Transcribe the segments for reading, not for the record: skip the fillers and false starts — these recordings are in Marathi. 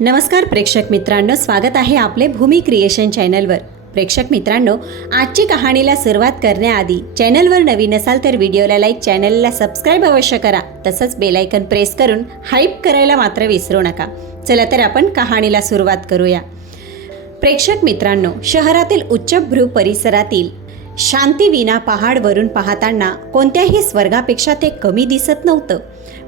नमस्कार प्रेक्षक मित्रांनो, स्वागत आहे आपले भूमी क्रिएशन चॅनलवर। प्रेक्षक मित्रांनो, आजची कहाणीला सुरुवात करण्याआधी चॅनलवर नवीन असाल तर व्हिडिओला लाईक, चॅनलला सबस्क्राईब अवश्य करा। तसंच बेल आयकन प्रेस करून हाईप करायला मात्र विसरू नका। चला तर आपण कहाणीला सुरुवात करूया। प्रेक्षक मित्रांनो, शहरातील उच्चभ्रू परिसरातील शांतिवीणा पहाडवरून पाहताना कोणत्याही स्वर्गापेक्षा ते कमी दिसत नव्हतं।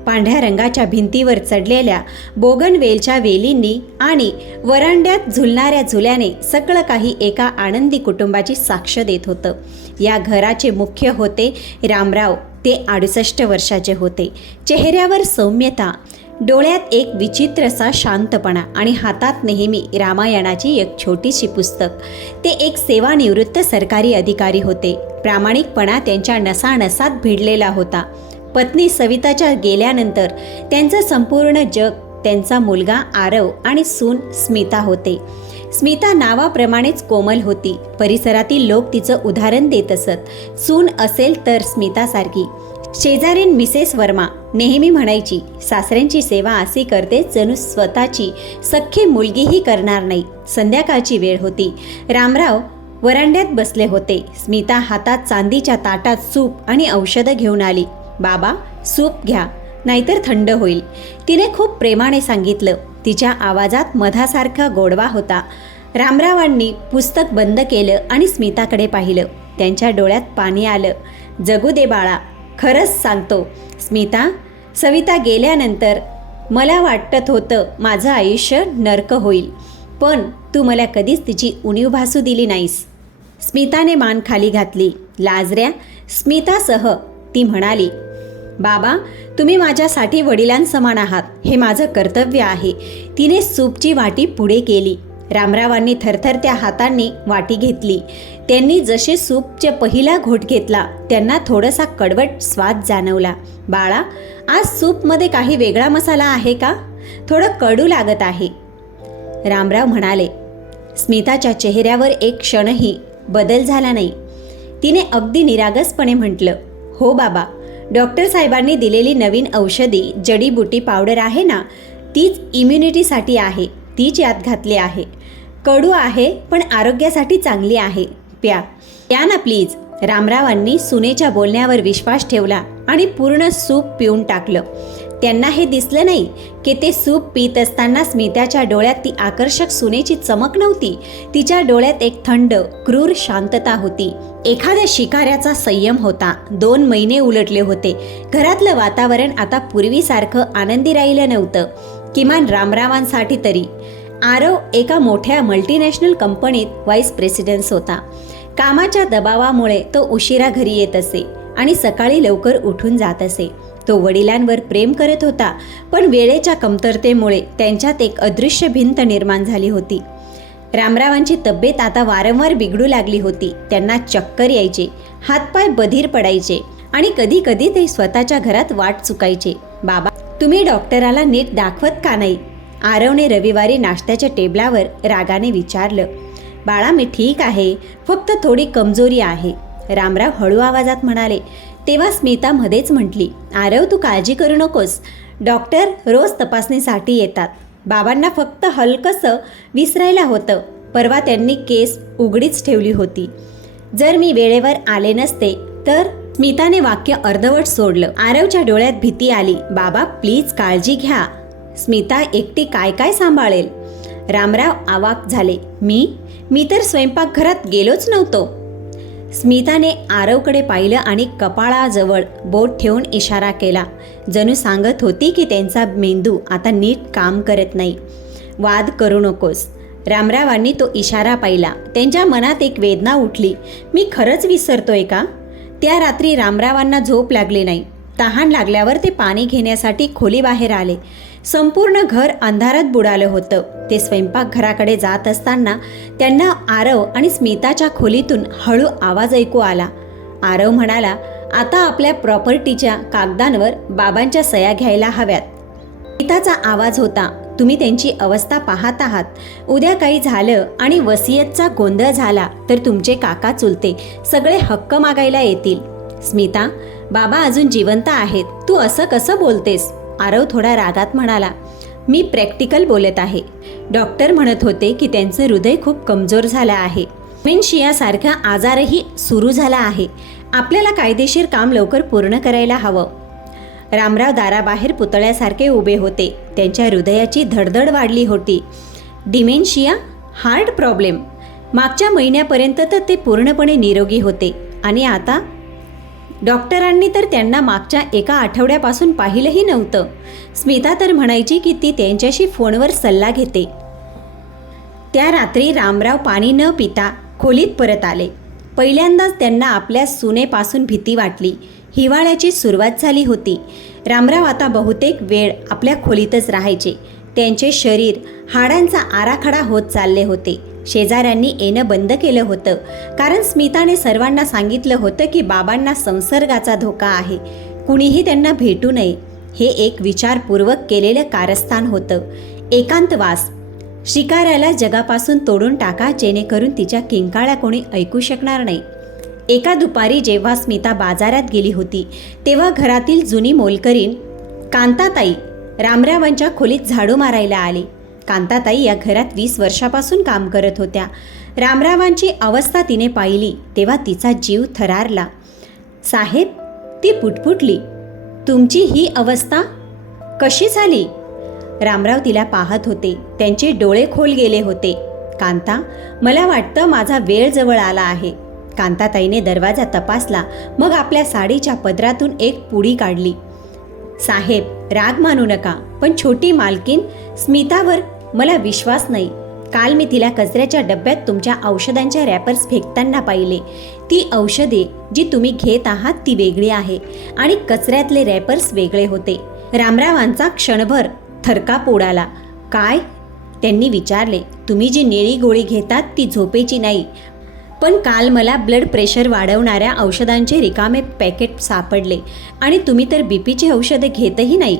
पांढऱ्या रंगाच्या भिंतीवर चढलेल्या बोगनवेलच्या वेलींनी आणि वरांड्यात झुलणाऱ्या झुल्याने सगळं काही एका आनंदी कुटुंबाची साक्ष देत होतं। या घराचे मुख्य होते रामराव। ते 68 वर्षाचे होते। चेहऱ्यावर सौम्यता, डोळ्यात एक विचित्रसा शांतपणा आणि हातात नेहमी रामायणाची एक छोटीशी पुस्तक। ते एक सेवानिवृत्त सरकारी अधिकारी होते। प्रामाणिकपणा त्यांच्या नसानसात भिडलेला होता। पत्नी सविताच्या गेल्यानंतर त्यांचं संपूर्ण जग त्यांचा मुलगा आरव आणि सून स्मिता होते। स्मिता नावाप्रमाणेच कोमल होती। परिसरातील लोक तिचं उदाहरण देत असत। सून असेल तर स्मितासारखी। शेजारीन मिसेस वर्मा नेहमी म्हणायची, सासऱ्यांची सेवा अशी करते जणू स्वतःची सख्खी मुलगीही करणार नाही। संध्याकाळची वेळ होती। रामराव वरांड्यात बसले होते। स्मिता हातात चांदीच्या ताटात सूप आणि औषधं घेऊन आली। बाबा, सूप घ्या, नाहीतर थंड होईल, तिने खूप प्रेमाने सांगितलं। तिच्या आवाजात मधासारखा गोडवा होता। रामरावांनी पुस्तक बंद केलं आणि स्मिताकडे पाहिलं। त्यांच्या डोळ्यात पाणी आलं। जगू दे बाळा, खरंच सांगतो स्मिता, सविता गेल्यानंतर मला वाटत होतं माझं आयुष्य नरक होईल, पण तू मला कधीच तिची उणीव भासू दिली नाहीस। स्मिताने मान खाली घातली। लाजऱ्या स्मितासह ती म्हणाली, बाबा, तुम्ही माझ्यासाठी वडिलांसमान आहात, हे माझं कर्तव्य आहे। तिने सूपची वाटी पुढे केली। रामरावांनी थरथरत्या हातांनी वाटी घेतली। त्यांनी जसे सूपचे पहिला घोट घेतला त्यांना थोडासा कडवट स्वाद जाणवला। बाळा, आज सूपमध्ये काही वेगळा मसाला आहे का? थोडं कडू लागत आहे, रामराव म्हणाले। स्मिताच्या चेहऱ्यावर एक क्षणही बदल झाला नाही। तिने अगदी निरागसपणे म्हटलं, हो बाबा, डॉक्टर साहेबांनी दिलेली नवीन औषधी जडीबुटी पावडर आहे ना, तीच इम्युनिटीसाठी आहे, तीच यात घातली आहे। कडू आहे पण आरोग्यासाठी चांगली आहे, प्या ना प्लीज। रामरावांनी सुनेच्या बोलण्यावर विश्वास ठेवला आणि पूर्ण सूप पिऊन टाकलं। त्यांना हे दिसलं नाही की ते सूप पीत असताना स्मिताच्या डोळ्यात ती आकर्षक सुनेची चमक नव्हती। तिच्या डोळ्यात एक थंड, क्रूर शांतता होती। एखाद्या शिकाऱ्याचा संयम होता। 2 महिने उलटले होते। घरातलं वातावरण आता पूर्वीसारखं आनंदी राहिलं नव्हतं, किमान रामरावांसाठी तरी। आरव एका मोठ्या मल्टीनॅशनल कंपनीत व्हाईस प्रेसिडेंट होता। कामाच्या दबावामुळे तो उशिरा घरी येत असे आणि सकाळी लवकर उठून जात असे। तो वडिलांवर प्रेम करत होता, पण वेळेच्या कमतरतेमुळे त्यांच्यात एक अदृश्य भिंत निर्माण झाली होती। रामरावांची तब्येत आता वारंवार बिघडू लागली होती। त्यांना चक्कर यायचे, हातपाय बधीर पडायचे आणि कधी कधी ते स्वतःच्या घरात वाट चुकायचे। बाबा, तुम्ही डॉक्टराला नीट दाखवत का नाही? आरवने रविवारी नाश्त्याच्या टेबलावर रागाने विचारलं। बाळा, मी ठीक आहे, फक्त थोडी कमजोरी आहे, रामराव हळू आवाजात म्हणाले। तेव्हा स्मिता मध्येच म्हटली, आरव, तू काळजी करू नकोस, डॉक्टर रोज तपासणीसाठी येतात। बाबांना फक्त हलकंसं विसरायला होतं। परवा त्यांनी केस उघडीच ठेवली होती। जर मी वेळेवर आले नसते तर। स्मिताने वाक्य अर्धवट सोडलं। आरवच्या डोळ्यात भीती आली। बाबा, प्लीज काळजी घ्या, स्मिता एकटी काय काय सांभाळेल? रामराव आवाक झाले। मी तर स्वयंपाकघरात गेलोच नव्हतो। स्मिताने आरवकडे पाहिलं आणि कपाळाजवळ बोट ठेवून इशारा केला, जणू सांगत होती की त्यांचा मेंदू आता नीट काम करत नाही। वाद करू नकोस। रामरावांनी तो इशारा पाहिला। त्यांच्या मनात एक वेदना उठली। मी खरंच विसरतोय का? त्या रात्री रामरावांना झोप लागली नाही। तहान लागल्यावर ते पाणी घेण्यासाठी खोलीबाहेर आले। संपूर्ण घर अंधारात बुडालं होतं। ते स्वयंपाकघराकडे जात असताना त्यांना आरव आणि स्मिताच्या खोलीतून हळू आवाज ऐकू आला। आरव म्हणाला, आता आपल्या प्रॉपर्टीच्या कागदांवर बाबांच्या सह्या घ्यायला हव्यात। स्मिताचा आवाज होता, तुम्ही त्यांची अवस्था पाहत आहात। उद्या काही झालं आणि वसियतचा गोंधळ झाला तर तुमचे काका चुलते सगळे हक्क मागायला येतील। स्मिता, बाबा अजून जिवंत आहेत, तू असं कसं बोलतेस? आरव थोडा रागात म्हणाला, मी प्रॅक्टिकल बोलत आहे. डॉक्टर म्हणत होते की त्यांचं हृदय खूप कमजोर झालं आहे. डिमेन्शियासारखा आजारही सुरू झाला आहे. आपल्याला कायदेशीर काम लवकर पूर्ण करायला हवं. रामराव दाराबाहेर पुतळ्यासारखे उभे होते. त्यांच्या हृदयाची धडधड वाढली होती. Dementia, heart problem. मागच्या महिन्यापर्यंत तर ते पूर्णपणे निरोगी होते आणि आता डॉक्टरांनी तर त्यांना मागच्या एका आठवड्यापासून पाहिलंही नव्हतं. स्मिता तर म्हणायची की ती त्यांच्याशी फोनवर सल्ला घेते. त्या रात्री रामराव पाणी न पिता खोलीत परत आले. पहिल्यांदाच त्यांना आपल्या सुनेपासून भीती वाटली. हिवाळ्याची सुरुवात झाली होती. रामराव आता बहुतेक वेळ आपल्या खोलीतच राहायचे. त्यांचे शरीर हाडांचा आराखडा होत चालले होते. शेजाऱ्यांनी येणं बंद केलं होतं कारण स्मिताने सर्वांना सांगितलं होतं की बाबांना संसर्गाचा धोका आहे. कुणीही त्यांना भेटू नये. हे एक विचारपूर्वक केलेलं कारस्थान होतं. एकांतवास. शिकाऱ्याला जगापासून तोडून टाका जेणेकरून तिच्या किंकाळ्या कोणी ऐकू शकणार नाही. एका दुपारी जेव्हा स्मिता बाजारात गेली होती तेव्हा घरातील जुनी मोलकरीण कांताताई रामरावांच्या खोलीत झाडू मारायला आली. कांताताई या घरात 20 वर्षापासून काम करत होत्या. रामरावांची अवस्था तिने पाहिली तेव्हा तिचा जीव थरारला. साहेब, ती पुटपुटली, तुमची ही अवस्था कशी झाली? रामराव तिला पाहत होते. त्यांचे डोळे खोल गेले होते. कांता, मला वाटतं माझा वेळ जवळ आला आहे. कांताताईने दरवाजा तपासला, मग आपल्या साडीच्या पदरातून एक पुडी काढली. साहेब, राग मानू नका, पण छोटी मालकीन स्मितावर मला विश्वास नाही. काल मी तिला कचऱ्याच्या डब्यात तुमच्या औषधांच्या रॅपर्स फेकताना पाहिले. ती औषधे जी तुम्ही घेत आहात ती वेगळी आहे आणि कचऱ्यातले रॅपर्स वेगळे होते. रामरावांचा क्षणभर थरकाप उडाला. काय? त्यांनी विचारले. तुम्ही जी निळी गोळी घेतात ती झोपेची नाही, पण काल मला ब्लड प्रेशर वाढवणाऱ्या औषधांचे रिकामे पॅकेट सापडले आणि तुम्ही तर बीपीचे औषधे घेतही नाही.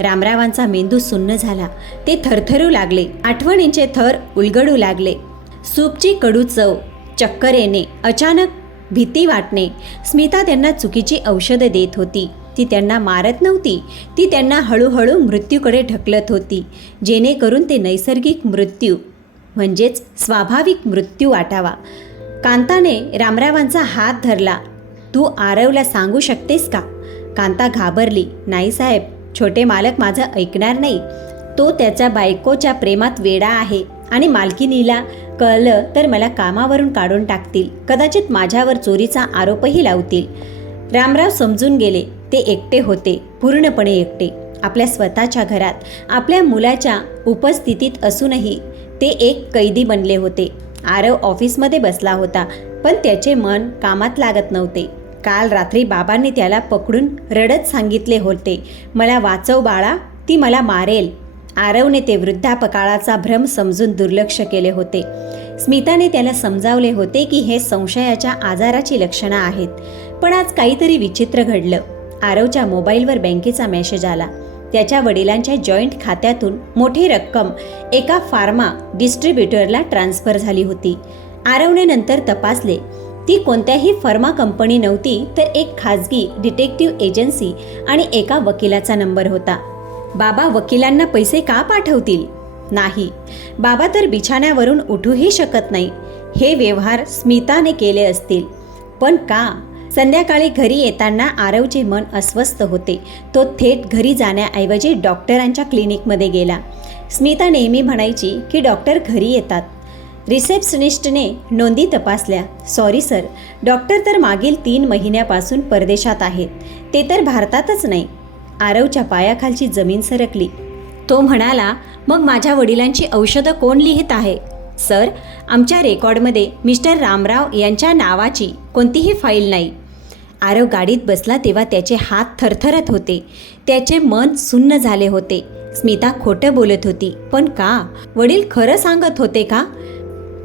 रामरावांचा मेंदू सुन्न झाला. ते थरथरू लागले. आठवणींचे थर उलगडू लागले. सूपची कडू चव, चक्कर येणे, अचानक भीती वाटणे. स्मिता त्यांना चुकीची औषधं देत होती. ती त्यांना मारत नव्हती, ती त्यांना हळूहळू मृत्यूकडे ढकलत होती, जेणेकरून ते नैसर्गिक मृत्यू म्हणजेच स्वाभाविक मृत्यू वाटावा. कांताने रामरावांचा हात धरला. तू आरवला सांगू शकतेस का? कांता घाबरली. नाही साहेब, छोटे मालक माझं ऐकणार नाही. तो त्याच्या बायकोच्या प्रेमात वेडा आहे आणि मालकिनीला कळलं तर मला कामावरून काढून टाकतील. कदाचित माझ्यावर चोरीचा आरोपही लावतील. रामराव समजून गेले. ते एकटे होते, पूर्णपणे एकटे. आपल्या स्वतःच्या घरात, आपल्या मुलाच्या उपस्थितीत असूनही ते एक कैदी बनले होते. आरव ऑफिसमध्ये बसला होता, पण त्याचे मन कामात लागत नव्हते. काल रात्री बाबांनी त्याला पकडून रडत सांगितले होते, मला वाचव बाळा, ती मला मारेल. आरवने ते वृद्धापकाळाचा भ्रम समजून दुर्लक्ष केले होते. स्मिताने त्याला समजावले होते की हे संशयाच्या आजाराची लक्षणं आहेत. पण आज काहीतरी विचित्र घडलं. आरवच्या मोबाईलवर बँकेचा मेसेज आला. त्याच्या वडिलांच्या जॉईंट खात्यातून मोठी रक्कम एका फार्मा डिस्ट्रीब्युटरला ट्रान्स्फर झाली होती. आरवने नंतर तपासले. ती कोणत्याही फार्मा कंपनी नव्हती, तर एक खाजगी डिटेक्टिव्ह एजन्सी आणि एका वकिलाचा नंबर होता. बाबा वकिलांना पैसे का पाठवतील? नाही, बाबा तर बिछाण्यावरून उठूही शकत नाही. हे व्यवहार स्मिताने केले असतील. पण का? संध्याकाळी घरी येताना आरवचे मन अस्वस्थ होते. तो थेट घरी जाण्याऐवजी डॉक्टरांच्या क्लिनिकमध्ये गेला. स्मिता नेहमी म्हणायची की डॉक्टर घरी येतात. रिसेप्शनिस्टने नोंदी तपासल्या. सॉरी सर, डॉक्टर तर मागील 3 महिन्यापासून परदेशात आहेत. ते तर भारतातच नाही. आरवच्या पायाखालची जमीन सरकली. तो म्हणाला, मग माझ्या वडिलांची औषधं कोण लिहित आहे? सर, आमच्या रेकॉर्डमध्ये मिस्टर रामराव यांच्या नावाची कोणतीही फाईल नाही. आरव गाडीत बसला तेव्हा त्याचे हात थरथरत होते. त्याचे मन सुन्न झाले होते. स्मिता खोटं बोलत होती, पण का? वडील खरं सांगत होते का?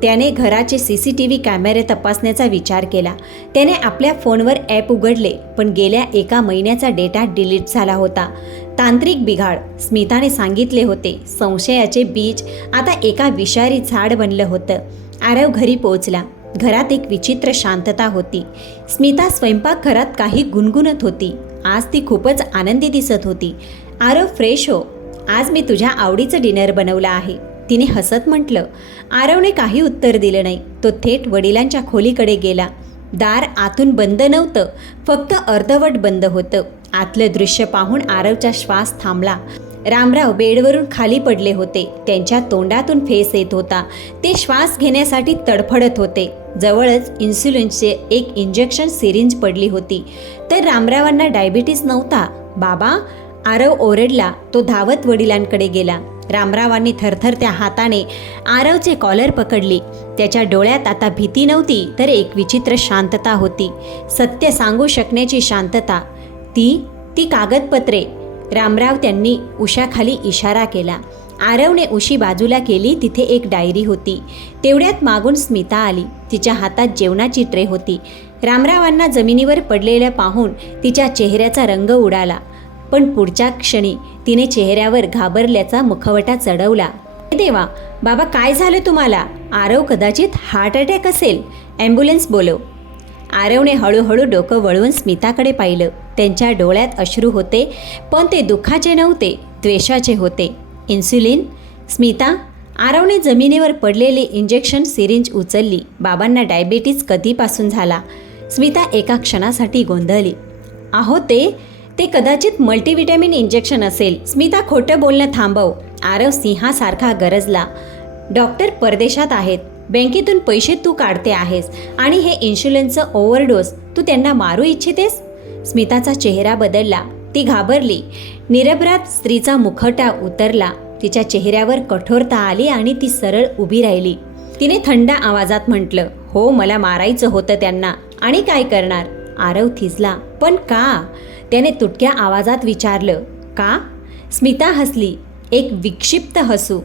त्याने घराचे CCTV कॅमेरे तपासण्याचा विचार केला. त्याने आपल्या फोनवर ॲप उघडले, पण गेल्या 1 महिन्याचा डेटा डिलीट झाला होता. तांत्रिक बिघाड. स्मिताने सांगितले होते. संशयाचे बीज आता एका विषारी झाड बनलं होतं. आरव घरी पोहोचला. घरात एक विचित्र शांतता होती. स्मिता स्वयंपाकघरात काही गुणगुणत होती. आज ती खूपच आनंदी दिसत होती. आरव फ्रेश हो. आज मी तुझ्या आवडीचं डिनर बनवलं आहे, तिने हसत म्हटलं. आरवने काही उत्तर दिलं नाही. तो थेट वडिलांच्या खोलीकडे गेला. दार आतून बंद नव्हतं, फक्त अर्धवट बंद होतं. आतलं दृश्य पाहून आरवचा श्वास थांबला. रामराव बेडवरून खाली पडले होते. त्यांच्या तोंडातून फेस येत होता. ते श्वास घेण्यासाठी तडफडत होते. जवळच इन्सुलिनचे एक इंजेक्शन सिरिंज पडली होती. तर रामरावांना डायबिटीस नव्हता. बाबा, आरव ओरडला. तो धावत वडिलांकडे गेला. रामरावांनी थरथरत्या हाताने आरवचे कॉलर पकडली. त्याच्या डोळ्यात आता भीती नव्हती, तर एक विचित्र शांतता होती. सत्य सांगू शकण्याची शांतता. ती कागदपत्रे. रामराव त्यांनी उशाखाली इशारा केला. आरवने उशी बाजूला केली. तिथे एक डायरी होती. तेवढ्यात मागून स्मिता आली. तिच्या हातात जेवणाची ट्रे होती. रामरावांना जमिनीवर पडलेलं पाहून तिच्या चेहऱ्याचा रंग उडाला. पण पुढच्या क्षणी तिने चेहऱ्यावर घाबरल्याचा मुखवटा चढवला. देवा, बाबा, काय झालं तुम्हाला? आरव, कदाचित हार्ट अटॅक असेल. ॲम्ब्युलन्स बोलव. आरवने हळूहळू डोकं वळवून स्मिताकडे पाहिलं. त्यांच्या डोळ्यात अश्रू होते, पण ते दुःखाचे नव्हते, द्वेषाचे होते. इन्सुलिन? स्मिता? आरवने जमिनीवर पडलेली इंजेक्शन सिरिंज उचलली. बाबांना डायबिटीज कधीपासून झाला? स्मिता एका क्षणासाठी गोंधळली. अहो, ते कदाचित मल्टीव्हिटॅमिन इंजेक्शन असेल. स्मिता, खोटं बोलणं थांबव. आरव सिंहासारखा गरजला. डॉक्टर परदेशात आहेत. बँकेतून पैसे तू काढते आहेस आणि हे इन्शुलिनचं ओव्हरडोस तू त्यांना मारू इच्छितेस? स्मिताचा चेहरा बदलला. ती घाबरली. निरपराध स्त्रीचा मुखवटा उतरला. तिच्या चेहऱ्यावर कठोरता आली आणि ती सरळ उभी राहिली. तिने थंड आवाजात म्हटलं, हो, मला मारायचं होतं त्यांना. आणि काय करणार? आरव थिजला. पण का? त्याने तुटक्या आवाजात विचारलं. का? स्मिता हसली. एक विक्षिप्त हसू.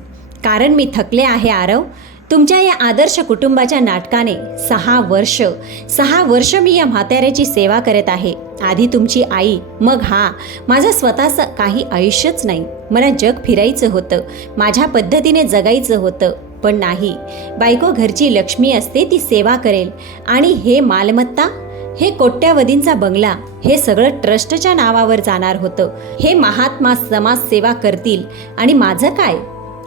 कारण मी थकले आहे आरव. तुमच्या या आदर्श कुटुंबाच्या नाटकाने 6 वर्ष मी या म्हाताऱ्याची सेवा करत आहे. आधी तुमची आई, मग माझं स्वतःचं काही आयुष्यच नाही. मला जग फिरायचं होतं, माझ्या पद्धतीने जगायचं होतं. पण नाही, बायको घरची लक्ष्मी असते, ती सेवा करेल. आणि हे मालमत्ता, हे कोट्यावधींचा बंगला, हे सगळं ट्रस्टच्या नावावर जाणार होतं. हे महात्मा समाजसेवा करतील आणि माझं काय?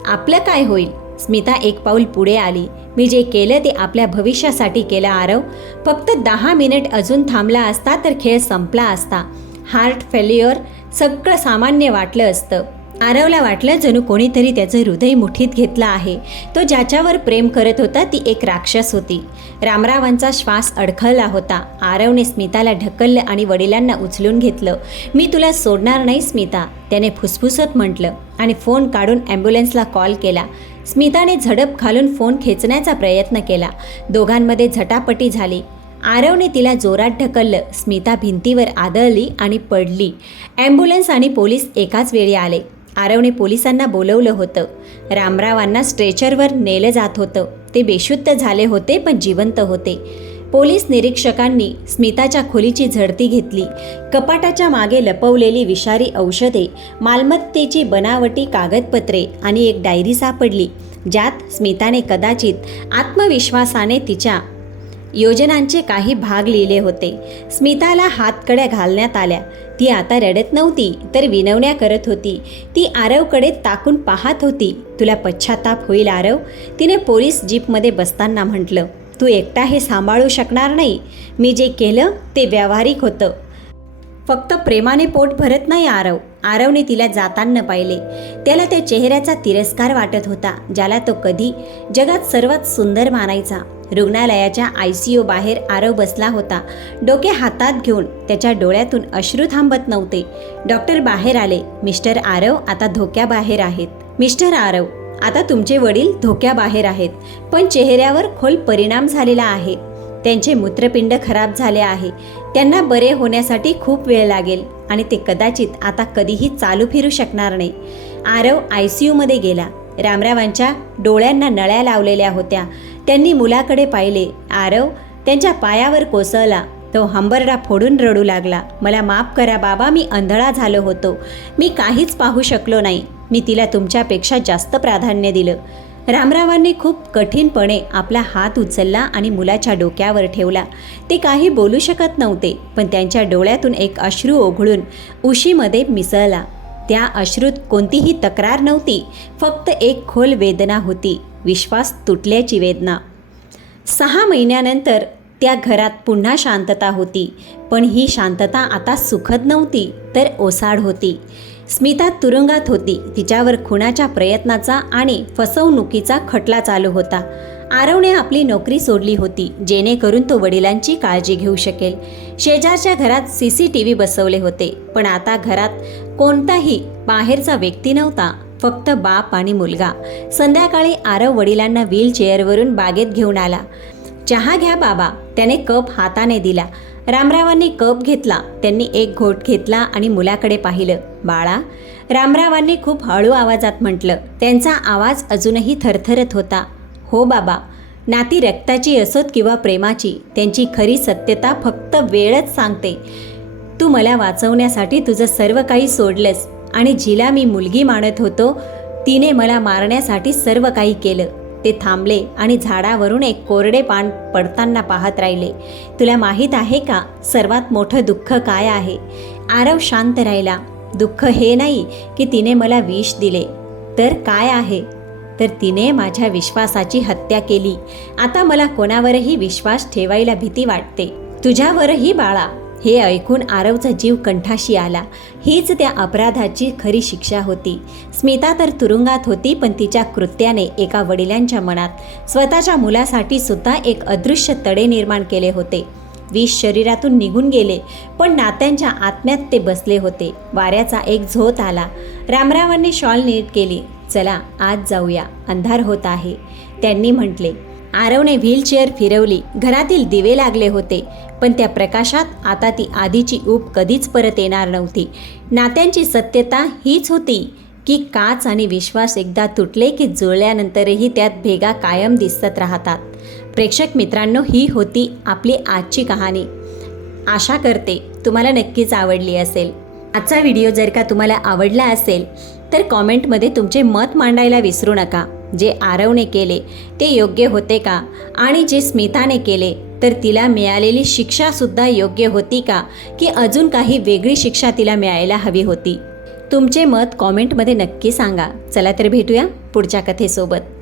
आपलं काय होईल? स्मिता एक पाऊल पुढे आली. मी जे केलं ते आपल्या भविष्यासाठी केलं आरव. फक्त 10 मिनिट अजून थांबला असता तर खेळ संपला असता. हार्ट फेल्युअर सगळं सामान्य वाटलं असतं. आरवला वाटलं जणू कोणीतरी त्याचं हृदय मुठीत घेतलं आहे. तो ज्याच्यावर प्रेम करत होता ती एक राक्षस होती. रामरावांचा श्वास अडखळला होता. आरवने स्मिताला ढकललं आणि वडिलांना उचलून घेतलं. मी तुला सोडणार नाही स्मिता, त्याने फुसफुसत म्हटलं आणि फोन काढून ॲम्ब्युलन्सला कॉल केला. स्मिताने झडप घालून फोन खेचण्याचा प्रयत्न केला. दोघांमध्ये झटापटी झाली. आरवने तिला जोरात ढकललं. स्मिता भिंतीवर आदळली आणि पडली. ॲम्ब्युलन्स आणि पोलीस एकाच वेळी आले. आरवने पोलिसांना बोलवलं होतं. रामरावांना स्ट्रेचरवर नेलं जात होतं. ते बेशुद्ध झाले होते, पण जिवंत होते. पोलीस निरीक्षकांनी स्मिताच्या खोलीची झडती घेतली. कपाटाच्या मागे लपवलेली विषारी औषधे, मालमत्तेची बनावटी कागदपत्रे आणि एक डायरी सापडली, ज्यात स्मिताने कदाचित आत्मविश्वासाने तिच्या योजनांचे काही भाग लिहिले होते. स्मिताला हातकड्या घालण्यात आल्या. ती आता रडत नव्हती, तर विनवण्या करत होती. ती आरवकडे ताकून पाहत होती. तुला पश्चाताप होईल आरव, तिने पोलीस जीपमध्ये बसताना म्हटलं. तू एकटा हे सांभाळू शकणार नाही. मी जे केलं ते व्यावहारिक होतं. फक्त प्रेमाने पोट भरत नाही आरव. आरवने तिला जाताना पाहिले. त्याला त्या चेहऱ्याचा तिरस्कार वाटत होता, ज्याला तो कधी जगात सर्वात सुंदर मानायचा. रुग्णालयाच्या ICU बाहेर आरव बसला होता, डोके हातात घेऊन. त्याच्या डोळ्यातून अश्रू थांबत नव्हते. डॉक्टर बाहेर आले. मिस्टर आरव आता धोक्याबाहेर आहेत. मिस्टर आरव, आता तुमचे वडील धोक्याबाहेर आहेत, पण चेहऱ्यावर खोल परिणाम झालेला आहे. त्यांचे मूत्रपिंड खराब झाले आहे. त्यांना बरे होण्यासाठी खूप वेळ लागेल आणि ते कदाचित आता कधीही चालू फिरू शकणार नाही. आरव ICUमध्ये गेला. रामरावांच्या डोळ्यांना नळ्या लावलेल्या होत्या. त्यांनी मुलाकडे पाहिले. आरव त्यांच्या पायावर कोसळला. तो हंबरडा फोडून रडू लागला. मला माफ करा बाबा, मी अंधळा झालो होतो. मी काहीच पाहू शकलो नाही. मी तिला तुमच्यापेक्षा जास्त प्राधान्य दिलं. रामरावांनी खूप कठीणपणे आपला हात उचलला आणि मुलाच्या डोक्यावर ठेवला. ते काही बोलू शकत नव्हते, पण त्यांच्या डोळ्यातून एक अश्रू ओघळून उशीमध्ये मिसळला. त्या अश्रूत कोणतीही तक्रार नव्हती, फक्त एक खोल वेदना होती, विश्वास तुटल्याची वेदना. 6 महिन्यानंतर त्या घरात पुन्हा शांतता होती, पण ही शांतता आता सुखद नव्हती तर ओसाड होती. स्मिता तुरुंगात होती. तिच्यावर खुनाच्या प्रयत्नाचा आणि फसवणुकीचा खटला चालू होता. आरवने आपली नोकरी सोडली होती, जेणेकरून तो वडिलांची काळजी घेऊ शकेल. शेजारच्या घरात CCTV बसवले होते, पण आता घरात कोणताही बाहेरचा व्यक्ती नव्हता, फक्त बाप आणि मुलगा. संध्याकाळी आरव वडिलांना व्हीलचेअरवरून बागेत घेऊन आला. चहा घ्या बाबा, त्याने कप हाताने दिला. रामरावांनी कप घेतला. त्यांनी एक घोट घेतला आणि मुलाकडे पाहिलं. बाळा, रामरावांनी खूप हळू आवाजात म्हटलं. त्यांचा आवाज अजूनही थरथरत होता. हो बाबा, नाती रक्ताची असोत किंवा प्रेमाची, त्यांची खरी सत्यता फक्त वेळच सांगते. तू मला वाचवण्यासाठी तुझं सर्व काही सोडलंस आणि जिला मी मुलगी मानत होतो तिने मला मारण्यासाठी सर्व काही केलं. ते थांबले आणि झाडावरून एक कोरडे पान पडताना पाहत राहिले. तुला माहीत आहे का सर्वात मोठं दुःख काय आहे? आरव शांत राहिला. दुःख हे नाही की तिने मला विष दिले, तर काय आहे? तर तिने माझ्या विश्वासाची हत्या केली. आता मला कोणावरही विश्वास ठेवायला भीती वाटते, तुझ्यावरही बाळा. हे ऐकून आरवचा जीव कंठाशी आला. हीच त्या अपराधाची खरी शिक्षा होती. स्मिता तर तुरुंगात होती, पण तिच्या कृत्याने एका वडिलांच्या मनात स्वतःच्या मुलासाठी सुद्धा एक अदृश्य तडे निर्माण केले होते. विष शरीरातून निघून गेले, पण नात्यांच्या आत्म्यात ते बसले होते. वाऱ्याचा एक झोत आला. रामरावांनी शॉल नीट केली. चला आज जाऊया, अंधार होत आहे, त्यांनी म्हटले. आरवने व्हीलचेअर फिरवली. घरातील दिवे लागले होते, पण त्या प्रकाशात आता ती आधीची ऊब कधीच परत येणार नव्हती. नात्यांची सत्यता हीच होती की काच आणि विश्वास एकदा तुटले की जुळल्यानंतरही त्यात भेगा कायम दिसत राहतात. प्रेक्षक मित्रांनो, ही होती आपली आजची कहाणी. आशा करते तुम्हाला नक्कीच आवडली असेल. आजचा व्हिडिओ जर का तुम्हाला आवडला असेल तर कॉमेंटमध्ये तुमचे मत मांडायला विसरू नका. जे आरवने केले ते योग्य होते का? आणि जे स्मिताने केले तर तिला मिळालेली शिक्षासुद्धा योग्य होती का, की अजून काही वेगळी शिक्षा तिला मिळायला हवी होती? तुमचे मत कॉमेंटमध्ये नक्की सांगा. चला तर भेटूया पुढच्या कथेसोबत.